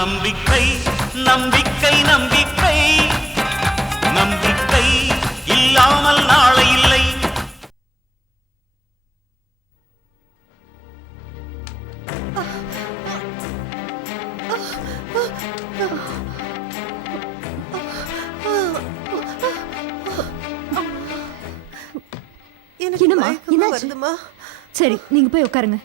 நம்பிக்கை நம்பிக்கை நம்பிக்கை நம்பிக்கை இல்லாமல் நாளை இல்லை. என்னம்மா என்னாச்சு? சரி நீங்க போய் உட்காருங்க.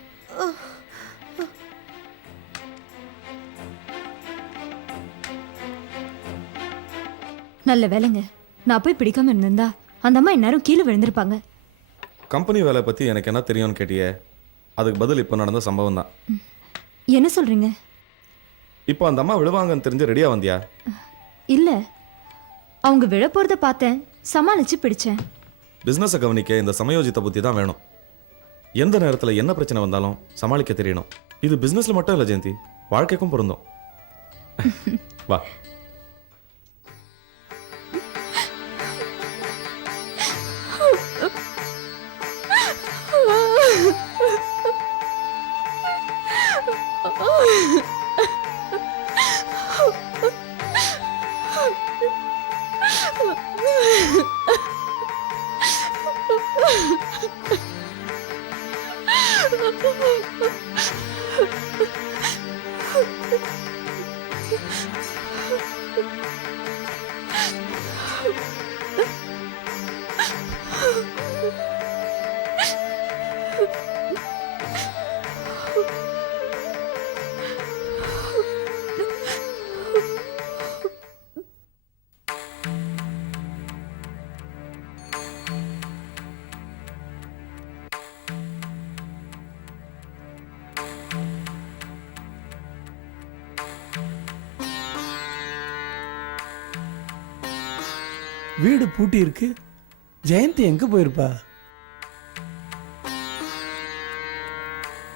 நல்ல வேலைங்க, நான் போய் பிடிக்காம இருந்திருந்தா அந்த அம்மா இந்நேரம் கீழே விழுந்திருப்பாங்க. கம்பெனி வேலை பற்றி எனக்கு என்ன தெரியும்னு கேட்டியே, அதுக்கு பதில் இப்போ நடந்த சம்பவம் தான். என்ன சொல்றீங்க? இப்போ அந்த அம்மா விழுவாங்கன்னு தெரிஞ்சு ரெடியாக வந்தியா? இல்ல, அவங்க விழ போறத பார்த்தேன், சமாளிச்சு பிடிச்சேன். பிஸ்னஸை கவனிக்க இந்த சமயோஜித புத்தி தான் வேணும். எந்த நேரத்தில் என்ன பிரச்சனை வந்தாலும் சமாளிக்க தெரியணும். இது பிஸ்னஸில் மட்டும் இல்லை ஜெயந்தி, வாழ்க்கைக்கும் பொருந்தும். வா. வீடு பூட்டி இருக்கு. ஜெயந்தி எங்க போயிருப்பா?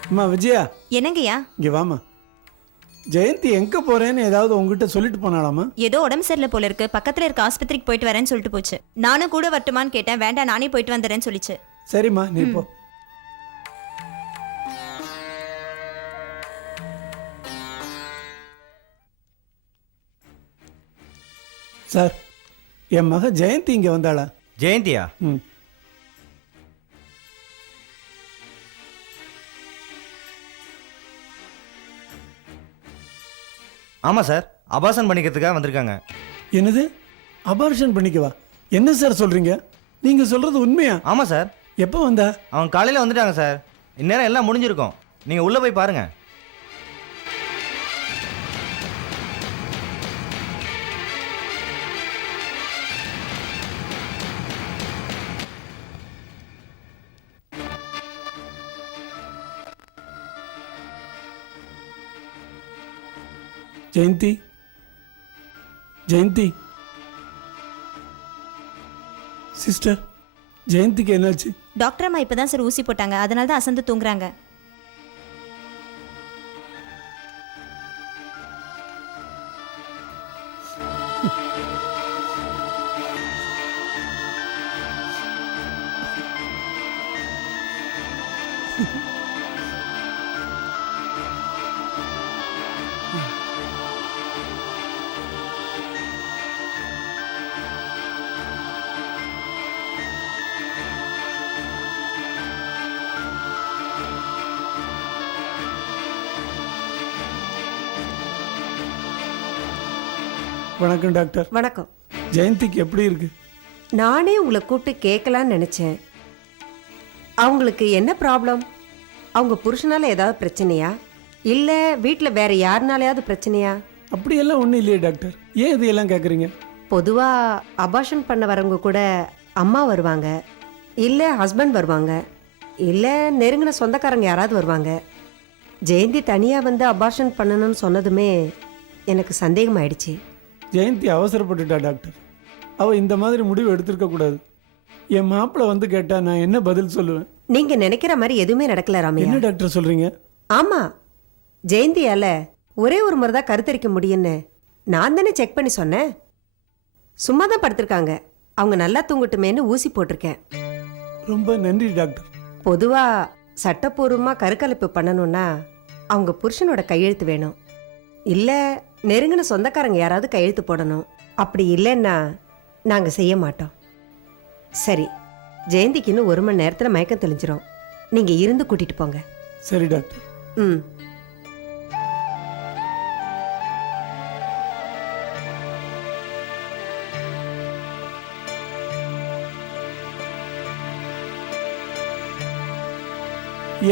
அம்மா விஜயா. என்னங்கய்யா? இங்க வாமா. ஜெயந்தி எங்க போறேன்னு ஏதாவது உங்ககிட்ட சொல்லிட்டு போனாலாமா? ஏதோ உடம்பு சரியில்லை போல இருக்கு, பக்கத்துல இருக்க ஆஸ்பத்திரிக்கு போயிட்டு வரேன்னு சொல்லிட்டு போச்சு. நானும் கூட வரட்டுமான்னு கேட்டேன், வேண்டாம் நானே போயிட்டு வந்துடுறேன்னு சொல்லிச்சு. சரிம்மா, நீ போ. சார், என் மக ஜெயந்தி இங்க வந்தாளா? ஜெயந்தியா? ம். ஆமாம் சார், அபாசன் பண்ணிக்கிறதுக்காக வந்திருக்காங்க. என்னது? அபார்ஷன் பண்ணிக்கவா? என்ன சார் சொல்றீங்க? நீங்க சொல்றது உண்மையா? ஆமாம் சார். எப்போ வந்தா? அவங்க காலையில் வந்துட்டாங்க சார். இந்நேரம் எல்லாம் முடிஞ்சிருக்கும். நீங்கள் உள்ளே போய் பாருங்க. ஜெயந்தி, ஜெயந்தி சிஸ்டர், ஜெயந்திக்கு என்னாச்சு? டாக்டர் அம்மா இப்பதான் சார் ஊசி போட்டாங்க, அதனால தான் அசந்து தூங்குறாங்க. வணக்கம் டாக்டர். வணக்கம். ஜெயந்திக்கு எப்படி இருக்கு? நானே உங்களை கூப்பிட்டு கேட்கலான்னு நினச்சேன். அவங்களுக்கு என்ன ப்ராப்ளம்? அவங்க புருஷனால ஏதாவது பிரச்சனையா, இல்லை வீட்டில் வேற யாருனாலையாவது பிரச்சனையா? அப்படியெல்லாம் ஒன்றும் இல்லையே டாக்டர், ஏன் இதையெல்லாம் கேட்குறீங்க? பொதுவாக அபார்ஷன் பண்ண வரவங்க கூட அம்மா வருவாங்க, இல்லை ஹஸ்பண்ட் வருவாங்க, இல்லை நெருங்கின சொந்தக்காரங்க யாராவது வருவாங்க. ஜெயந்தி தனியாக வந்து அபார்ஷன் பண்ணணும்னு சொன்னதுமே எனக்கு சந்தேகமாயிடுச்சு. ஜெயந்தி அவசரப்பட்டுட்டா டாக்டர். அவள் இந்த மாதிரி முடிவு எடுத்திருக்க கூடாது. என் மாப்பிள்ளை வந்து கேட்டா நான் என்ன பதில் சொல்லுவேன்? நீங்க நினைக்கிற மாதிரி எதுவுமே நடக்கல ராமையா. என்ன டாக்டர் சொல்றீங்க? ஆமா, ஜெயந்தியால ஒரே ஒரு முறை தான் கருத்தரிக்க முடியும்னு நான் தானே செக் பண்ணி சொன்னேன். சும்மா தான் படுத்திருக்காங்க, அவங்க நல்லா தூங்கட்டுமேன்னு ஊசி போட்டிருக்கேன். ரொம்ப நன்றி டாக்டர். பொதுவா சட்டப்பூர்வமா கருக்கலைப்பு பண்ணணும்னா அவங்க புருஷனோட கையெழுத்து வேணும், இல்ல நெருங்கின சொந்தக்காரங்க யாராவது கையெழுத்து போடணும். அப்படி இல்லைன்னா நாங்கள் செய்ய மாட்டோம். சரி, ஜெயந்திக்கு இன்னும் 1 மணி நேரத்தில் மயக்கம் தெளிஞ்சிரும். நீங்கள் இருந்து கூட்டிட்டு போங்க. சரி டாக்டர். ம்.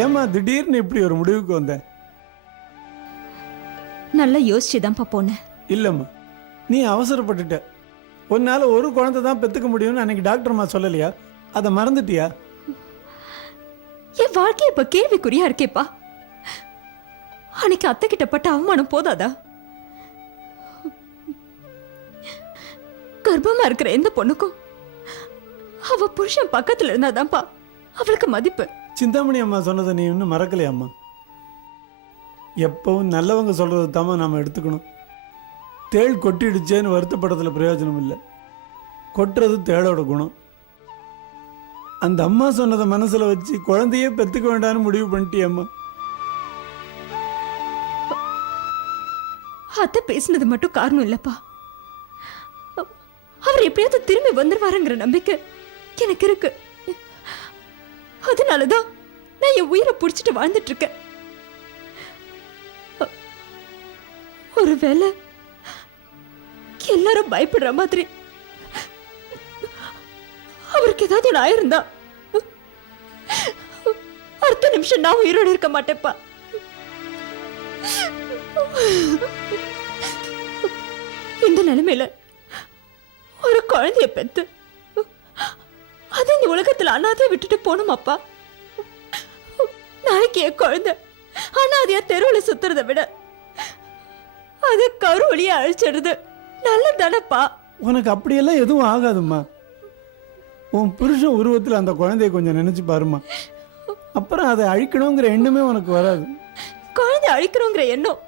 ஏம்மா திடீர்னு இப்படி ஒரு முடிவுக்கு வந்த? நல்லா யோசிச்சுதான்ப்பா போனேன். இல்லைம்மா, நீ அவசரப்பட்டுட்ட. உன்னால ஒரு குழந்தை தான் பெற்றுக்க முடியும்னு அன்னைக்கு டாக்டர்மா சொல்லலையா? அதை மறந்துட்டியா? என் வாழ்க்கை இப்ப கேள்விக்குறியா இருக்கேப்பா. அன்னைக்கு அத்தை கிட்ட பட்ட அவமானம் போதாதா? கர்ப்பமா இருக்கிற எந்த பொண்ணுக்கும் அவ புருஷன் பக்கத்துல இருந்தாதான்ப்பா அவளுக்கு மதிப்பு. சிந்தாமணி அம்மா சொன்னதை நீ இன்னும் மறக்கலையாம்மா? எப்பவும் நல்லவங்க சொல்றது தாம்மா நாம எடுத்துக்கணும். தேள் கொட்டிடுச்சேன்னு வருத்தப்படத்துல பிரயோஜனம் இல்லை. கொட்டுறது தேளோட குணம். அந்த அம்மா சொன்னதை மனசுல வச்சு குழந்தையே பெத்துக்க வேண்டாம்னு முடிவு பண்ணிட்டியம்மா. அத்தை பேசினது மட்டும் காரணம் இல்லப்பா. அவர் எப்படியாவது திரும்பி வந்துருவாருங்கிற நம்பிக்கை எனக்கு இருக்கு. அதனாலதான் நான் என் உயிரை புடிச்சிட்டு வாழ்ந்துட்டு இருக்கேன். ஒருவேளை எல்லாரும் பயப்படுற மாதிரி அவருக்கு ஏதாவது ஒன்று ஆயிருந்தா அடுத்த நிமிஷம் நான் உயிரோடு இருக்க மாட்டேப்பா. இந்த நிலைமையில ஒரு குழந்தைய பெத்து அது இந்த உலகத்துல அனாதைய விட்டுட்டு போனோமாப்பா. நாளைக்கு என் குழந்தை அனாதையா தெருவுல சுத்துறதை விட அது கருவழிய அழிச்சிடுது நல்லதானப்பா. உனக்கு அப்படியெல்லாம் எதுவும் ஆகாதும்மா. உன் புருஷன் உருவத்தில் அந்த குழந்தைய கொஞ்சம் நினைச்சு பாருமா. அப்புறம் அதை அழிக்கணுங்கிற எண்ணமே உனக்கு வராது. குழந்தை அழிக்கணுங்கிற எண்ணம்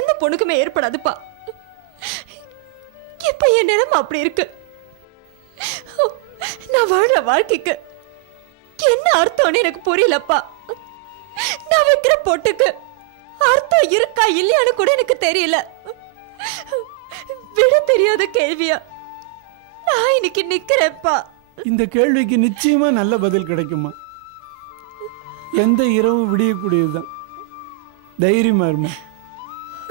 எந்த பொண்ணுக்குமே ஏற்படாதுப்பா. இப்ப என் நிலைமை அப்படி இருக்கு. நான் வாழ்ற வாழ்க்கைக்கு என்ன அர்த்தம்னு எனக்கு புரியலப்பா. நான் வைக்கிற பொட்டுக்கு அர்த்தம் இருக்கா இல்லையான்னு கூட எனக்கு தெரியல. விட தெரியாத கேள்வியா நான் இன்னைக்கு நிக்கிறேன்ப்பா. இந்த கேள்விக்கு நிச்சயமா நல்ல பதில் கிடைக்குமா. எந்த இரவும் விடியக்கூடியதுதான். தைரியமா இருமா.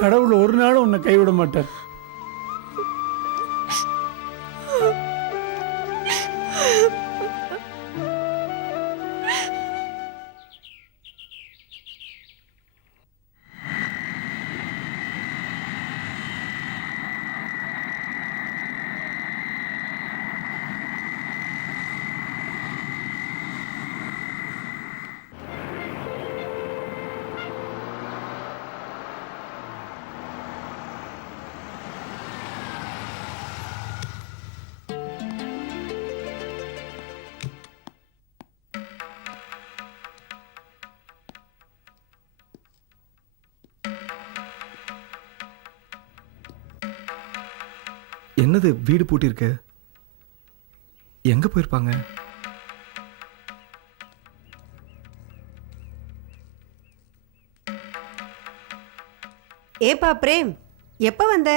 கடவுள் ஒரு நாளும் உன்னை கைவிட மாட்டார். என்னது வீடு பூட்டிருக்கு? எங்க போயிருப்பாங்க? ஏப்பா பிரேம், எப்போ வந்த?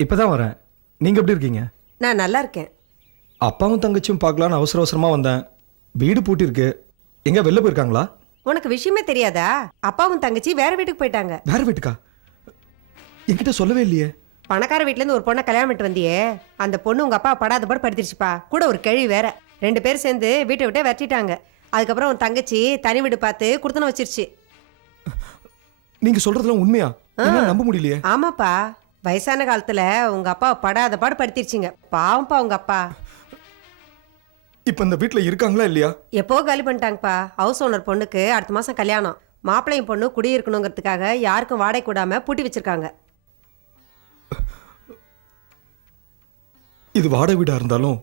இப்பதான் வரேன். நீங்க எப்படி இருக்கீங்க? நான் நல்லா இருக்கேன். அப்பாவும் தங்கச்சியும் பார்க்கலான்னு அவசர அவசரமா வந்தேன். வீடு பூட்டிருக்கு. எங்க வெளில போயிருக்காங்களா? உனக்கு விஷயமே தெரியாதா? அப்பாவும் தங்கச்சி வேற வீட்டுக்கு போயிட்டாங்க. வேற வீட்டுக்கா? என்கிட்ட சொல்லவே இல்லையே. பணக்கார வீட்ல இருந்து ஒரு பொண்ணை கல்யாணம் பண்ணிட்டு வந்தியே, அந்த பொண்ணு உங்க அப்பா படாத பாடு படுத்திருச்சுப்பா. கூட ஒரு கேள்வி வேற. 2 பேர் சேர்ந்து வீட்டை விட்டே விரட்டிட்டாங்க. அதுக்கப்புறம் உன் தங்கச்சி தனி வீடு பார்த்து குடுத்தன வச்சிருச்சு. நீங்க சொல்றதெல்லாம் உண்மையா? என்னால நம்ப முடியலையே. ஆமாப்பா, வயசான காலத்துல உங்க அப்பா படாத பாடு படுத்திருச்சுங்க. பாவம்ப்பா உங்க அப்பா. இப்ப இந்த வீட்டுல இருக்காங்களா இல்லையா? எப்போ காலி பண்ணிட்டாங்கப்பா. ஹவுஸ் ஓனர் பொண்ணுக்கு அடுத்த மாசம் கல்யாணம். மாப்பிள்ளையும் பொண்ணு குடியிருக்கணுங்கிறதுக்காக யாருக்கும் வாடகை கூடாம பூட்டி வச்சிருக்காங்க. இது வாடகை வீடா இருந்தாலும்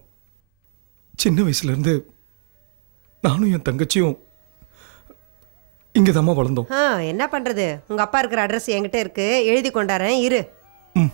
சின்ன வயசுல இருந்து நானும் என் தங்கச்சியும் இங்கதாம்மா வளர்ந்தோம். என்ன பண்றது, உங்க அப்பா இருக்கிற அட்ரஸ் என்கிட்ட இருக்கு, எழுதி கொண்டாரேன் இரு. ம்.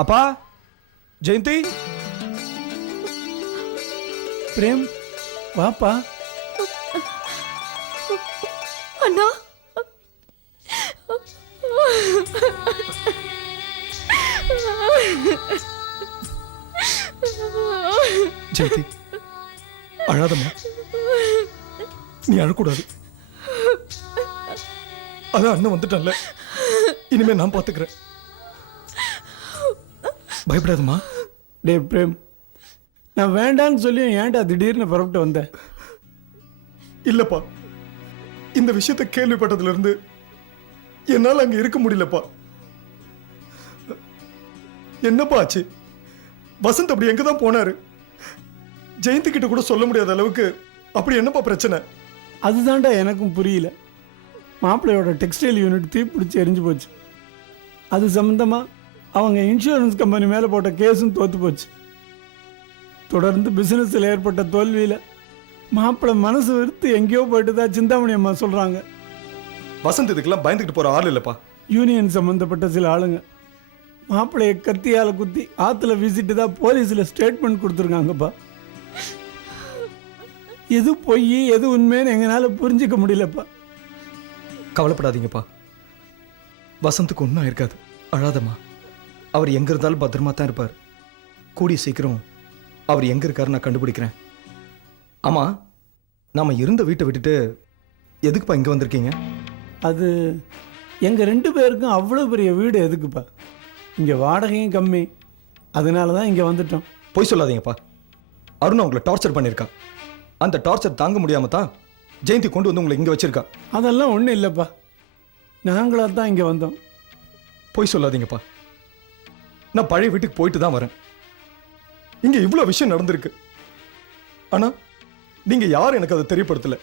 அப்பா ஜெயந்தி பிரேம் வாப்பா. அண்ணா ஜெயந்தி அழாதம்மா, நீ அழக்கூடாது. அதான் அண்ணன் வந்துட்டான்ல, இனிமே நான் பாத்துக்கிறேன். பயப்படாதம்மா. டே பிரேம், நான் வேண்டான்னு சொல்லி ஏன்டா திடீர்னு புறப்பட்டு வந்தேன்? இல்லப்பா, இந்த விஷயத்தை கேள்விப்பட்டதுல இருந்து என்னால அங்க இருக்க முடியலப்பா. என்னப்பா ஆச்சு? வசந்த் அப்படி எங்கதான் போனாரு? ஜெயந்தி கிட்ட கூட சொல்ல முடியாத அளவுக்கு அப்படி என்னப்பா பிரச்சனை? அதுதான்டா எனக்கும் புரியல. மாப்பிள்ளையோட டெக்ஸ்டைல் யூனிட் தீப்பிடிச்சு எரிஞ்சு போச்சு. அது சம்மந்தமாக அவங்க இன்சூரன்ஸ் கம்பெனி மேலே போட்ட கேஸும் தோற்று போச்சு. தொடர்ந்து பிஸ்னஸில் ஏற்பட்ட தோல்வியில் மாப்பிள்ளை மனசு வெறுத்து எங்கேயோ போயிட்டு தான் சிந்தாமணி அம்மா சொல்கிறாங்க. வசந்த் இதுக்கெல்லாம் பயந்துக்கிட்டு போற ஆள் இல்லப்பா. யூனியன் சம்மந்தப்பட்ட சில ஆளுங்க மாப்பிள்ளையை கத்தியால் குத்தி ஆற்றுல வீசிட்டு தான் போலீஸில் ஸ்டேட்மெண்ட் கொடுத்துருக்காங்கப்பா. எது பொய் எது உண்மைன்னு எங்களால் புரிஞ்சிக்க முடியலப்பா. கவலைப்படாதீங்கப்பா, வசந்துக்கு ஒன்றும் இருக்காது. அழாதம்மா, அவர் எங்க இருந்தாலும் பத்திரமா தான் இருப்பார். கூடிய சீக்கிரம் அவர் எங்க இருக்காரு நான் கண்டுபிடிக்கிறேன். ஆமா, நாம இருந்த வீட்டை விட்டுட்டு எதுக்குப்பா இங்க வந்திருக்கீங்க? அது எங்கள் 2 பேருக்கும் அவ்வளோ பெரிய வீடு எதுக்குப்பா? இங்கே வாடகையும் கம்மி, அதனால தான் இங்கே வந்துட்டோம். போய் சொல்லாதீங்கப்பா. அருண் உங்களை டார்ச்சர் பண்ணியிருக்கா. அந்த டார்ச்சர் தாங்க முடியாம தான் ஜெயந்தி கொண்டு வந்து உங்களை இங்க வச்சிருக்கா. அதெல்லாம் ஒன்றும் இல்லைப்பா, நாங்களாக தான் இங்கே வந்தோம். போய் சொல்லாதீங்கப்பா. நான் பழைய வீட்டுக்கு போயிட்டு தான் வரேன். இங்க இவ்வளோ விஷயம் நடந்திருக்கு, ஆனா நீங்க யாரும் எனக்கு அதை தெரியப்படுத்தல.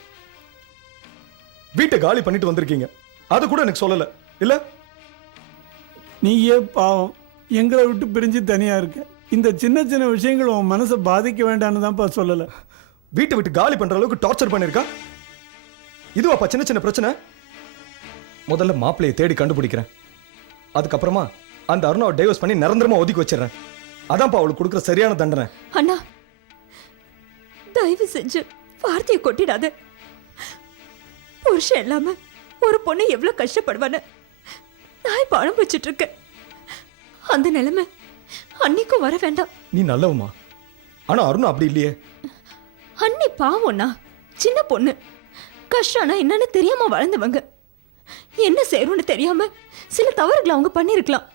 வீட்டை காலி பண்ணிட்டு வந்திருக்கீங்க, அது கூட எனக்கு சொல்லல. இல்ல நீயே பாவம் எங்களை விட்டு பிரிஞ்சு தனியாக இருக்க. இந்த சின்ன சின்ன விஷயங்கள் உன் மனசை பாதிக்க வேண்டான்னு தான்ப்பா சொல்லலை. வீட்டை விட்டு காலி பண்ற அளவுக்கு டார்ச்சர் பண்ணிருக்கா. இதுவாப்பா சின்ன சின்ன பிரச்சனை? முதல்ல மாப்பிள்ளையை தேடி கண்டுபிடிக்கிறேன். அதுக்கப்புறமா அந்த அருணாவை டைவர்ஸ் பண்ணி நிரந்தரமா ஒதுக்கி வச்சிடறேன். அதான்ப்பா அவளுக்கு கொடுக்குற சரியான தண்டனை. அண்ணா தயவு செஞ்சு வார்த்தையை கொட்டிடாத. புருஷன் இல்லாம ஒரு பொண்ணு எவ்வளவு கஷ்டப்படுவான்னு நான் இப்ப அனுபவிச்சுட்டு இருக்கேன். அந்த நிலைமை அன்னைக்கும் வர வேண்டாம். நீ நல்லவமா, ஆனா அருணா அப்படி இல்லையே. அன்னி பாவம்னா சின்ன பொண்ணு, கஷ்டம்னா என்னன்னு தெரியாம வளர்ந்தவங்க. என்ன செய்யணும்னு தெரியாம சில தவறுகளை அவங்க பண்ணிருக்கலாம்.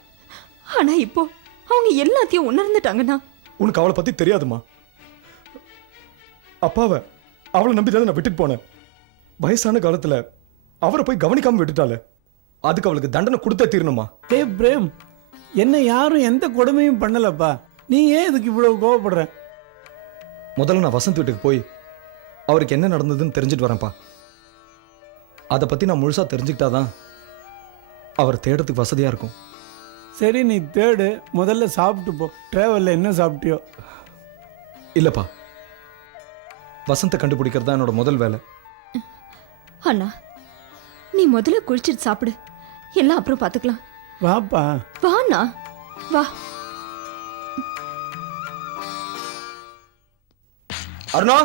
ஆனா இப்போ அவங்க எல்லாத்தையும் உணர்ந்துட்டாங்கன்னா. உனக்கு அவளை பத்தி தெரியாதுமா. அப்பாவை அவளை நம்பி தான் நான் விட்டுட்டு போனேன். வயசான காலத்துல அவரை போய் கவனிக்காம விட்டுட்டால, அதுக்கு அவளுக்கு தண்டனை கொடுத்தே தீரணுமா? ஏ பிரேம், என்ன யாரும் எந்த கொடுமையும் பண்ணலப்பா, நீ ஏன் இதுக்கு இவ்வளவு கோவப்படுற? முதல்ல நான் வசந்த் வீட்டுக்கு போய் அவருக்கு என்ன நடந்ததுன்னு தெரிஞ்சுட்டு வரேன்ப்பா. அதை பத்தி நான் முழுசா தெரிஞ்சுக்கிட்டாதான் அவர் தேடுறதுக்கு வசதியா இருக்கும். சரி, நீ தேடு, முதல்ல சாப்பிட்டு போ. டிராவலில் என்ன சாப்பிட்டியோ? இல்லப்பா, வசந்தை கண்டுபிடிக்கிறது தான் என்னோட முதல் வேலை. அண்ணா நீ முதல்ல குளிச்சிட்டு சாப்பிடு, எல்லாம் அப்புறம் பாத்துக்கலாம். வாப்பா. வாண்ணா வா. அருணா,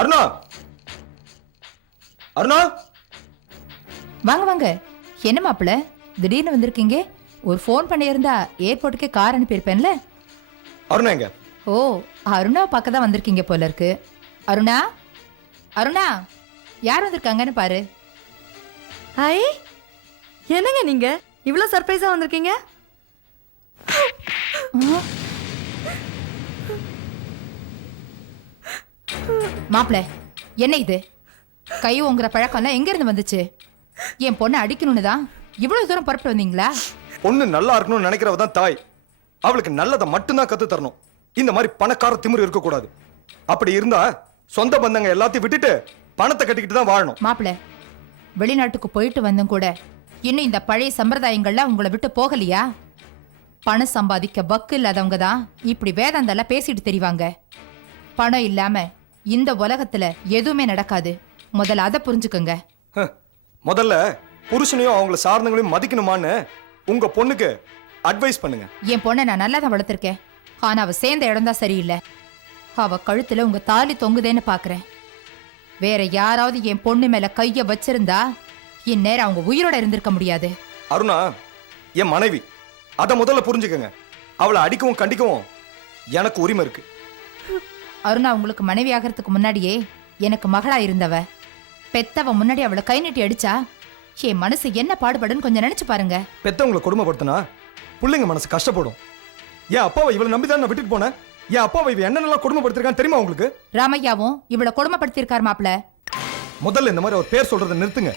அருணா, அருணா. வாங்க வாங்க. என்ன மாப்பிள்ள திடீர்னு வந்திருக்கீங்க? ஒரு ஃபோன் பண்ணியிருந்தா ஏர்போர்ட்டுக்கு கார் அனுப்பியிருப்பேன்ல. அருணா எங்க? ஓ, அருணா பார்க்க தான் வந்திருக்கீங்க போல இருக்கு. அருணா, அருணா, யார் வந்திருக்காங்கன்னு பாரு. ஹாய், என்னங்க நீங்க இவ்ளோ சர்ப்ரைஸா வந்திருக்கீங்க? மாப்பிள்ள, என்ன இது? கை உங்குற பழக்கம்லாம் எங்க இருந்து வந்துச்சு? என் பொண்ணை அடிக்கணும்னு தான் இவ்வளவு தூரம் புறப்பட்டு வந்தீங்களா? பொண்ணு நல்லா இருக்கணும்னு நினைக்கிறவ தான் தாய். அவளுக்கு நல்லதை மட்டும்தான் கத்து தரணும். இந்த மாதிரி பணக்கார திமிரு இருக்கக்கூடாது. அப்படி இருந்தா சொந்த பந்தங்க எல்லாத்தையும் விட்டுட்டு பணத்தை கட்டிக்கிட்டு தான் வாழணும். மாப்பிள்ள, வெளிநாட்டுக்கு போயிட்டு வந்தும் கூட இன்னும் இந்த பழைய சம்பிரதாயங்கள்லாம் உங்களை விட்டு போகலையா? பணம் சம்பாதிக்க வக்கு இல்லாதவங்க தான் இப்படி வேதாந்தெல்லாம் பேசிட்டு தெரிவாங்க. பணம் இல்லாம இந்த உலகத்துல எதுவுமே நடக்காது. முதல்ல அதை புரிஞ்சுக்கோங்க. முதல்ல புருஷனையும் அவங்கள சார்ந்தவங்களையும் மதிக்கணுமான்னு உங்க பொண்ணுக்கு அட்வைஸ் பண்ணுங்க. என் பொண்ணை நான் நல்லா தான் வளர்த்துருக்கேன். ஆனா அவ சேர்ந்த இடம் தான் சரியில்லை. அவ கழுத்துல உங்க தாலி தொங்குதேன்னு பாக்குறேன். வேற யாராவது என் பொண்ணு மேல கைய வச்சிருந்தா இந்நேரம் அவங்க உயிரோட இருந்திருக்க முடியாது. அருணா என் மனைவி, அதை முதல்ல புரிஞ்சுக்கங்க. அவளை அடிக்கவும் கண்டிக்கவும் எனக்கு உரிமை இருக்கு. அருணா உங்களுக்கு மனைவி ஆகிறதுக்கு முன்னாடியே எனக்கு மகளா இருந்தவ. பெத்தவ முன்னாடி அவளை கை நீட்டி அடிச்சா என் மனசு என்ன பாடுபடுன்னு கொஞ்சம் நினைச்சு பாருங்க. பெத்தவங்களை கொடுமைப்படுத்தினா பிள்ளைங்க மனசு கஷ்டப்படும். என் அப்பாவை இவளை நம்பிதான் நான் விட்டுட்டு போனேன். என் அப்பாவை இவ என்னென்னலாம் கொடுமைப்படுத்திருக்கான்னு தெரியுமா உங்களுக்கு? ராமையாவும் இவளை கொடுமைப்படுத்திருக்கார் மாப்ள. முதல்ல இந்த மாதிரி ஒரு பேர் சொல்றதை நிறுத்துங்க.